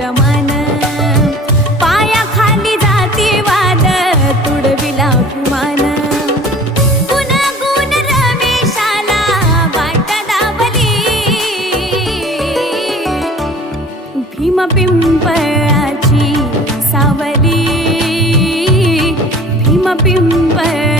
रमान पायाखाली जाती वाद तुडविला अभिमान गुणगुण रमेशाला वाट दावली भीम पिंपळाची सावली भीम पिंपळ